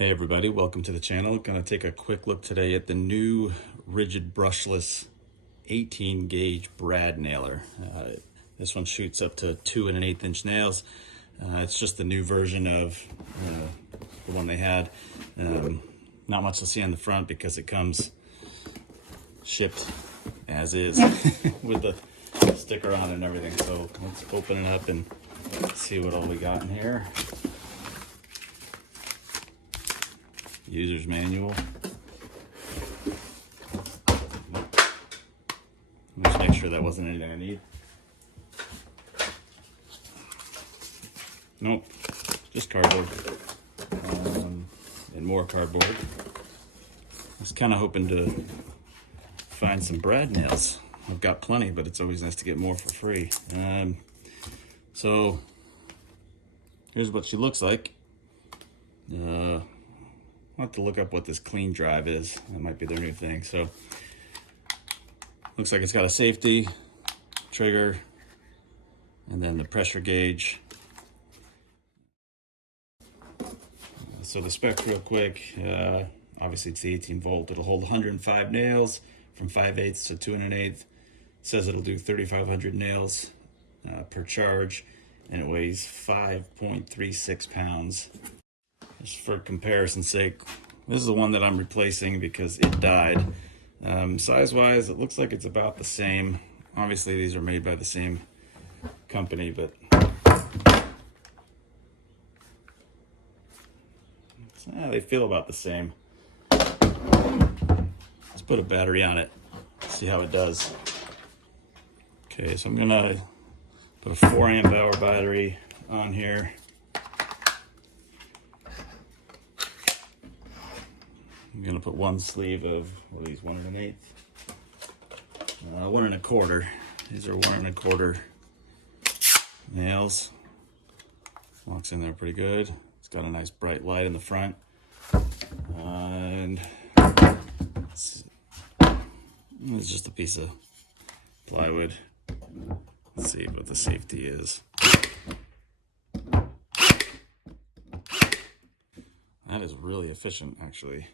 Hey everybody, welcome to the channel. Gonna take a quick look today at the new Ridgid brushless 18 gauge brad nailer. This one shoots up to 2 1/8 inch nails. It's just the new version of the one they had. Not much to see on the front because it comes shipped as is with the sticker on and everything. So let's open it up and see what all we got in here. User's manual. Just make sure that wasn't anything I need. Nope, just cardboard and more cardboard. I was kind of hoping to find some brad nails. I've got plenty, but it's always nice to get more for free. So here's what she looks like. I'll have to look up what this clean drive is. That might be their new thing. So looks like it's got a safety trigger and then the pressure gauge. So the specs real quick, obviously it's the 18 volt. It'll hold 105 nails from 5/8 to 2 1/8. It says it'll do 3,500 nails per charge, and it weighs 5.36 pounds. Just for comparison's sake, this is the one that I'm replacing because it died. Size-wise, it looks like it's about the same. Obviously, these are made by the same company, but they feel about the same. Let's put a battery on it, see how it does. Okay, so I'm gonna put a 4 amp hour battery on here. I'm gonna put one sleeve of, what are these, 1 1/8? 1 1/4. These are 1 1/4 nails. Locks in there pretty good. It's got a nice bright light in the front. And it's just a piece of plywood. Let's see what the safety is. That is really efficient, actually.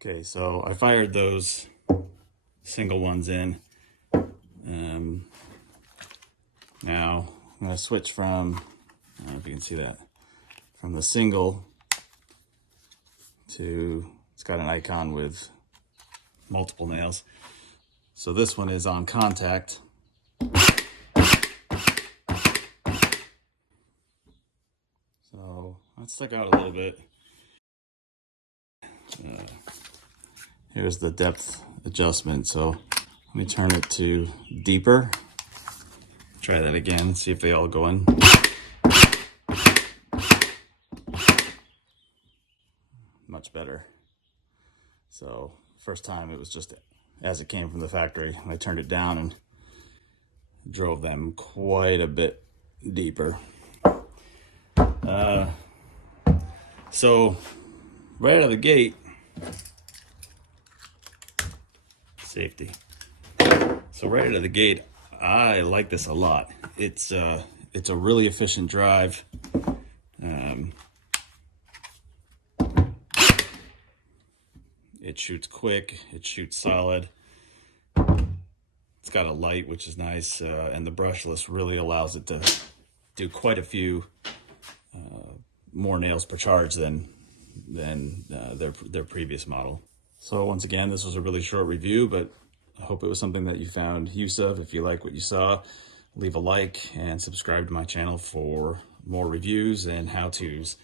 Okay, so I fired those single ones in. Now I'm going to switch from, I don't know if you can see that, from the single to, it's got an icon with multiple nails. So this one is on contact. So let's stick out a little bit. Here's the depth adjustment. So let me turn it to deeper. Try that again, see if they all go in. Much better. So first time it was just as it came from the factory. I turned it down and drove them quite a bit deeper. So right out of the gate, safety. So right out of the gate, I like this a lot. It's a really efficient drive. It shoots quick, it shoots solid. It's got a light, which is nice, and the brushless really allows it to do quite a few more nails per charge than their previous model. So once again, this was a really short review, but I hope it was something that you found use of. If you like what you saw, leave a like and subscribe to my channel for more reviews and how-tos.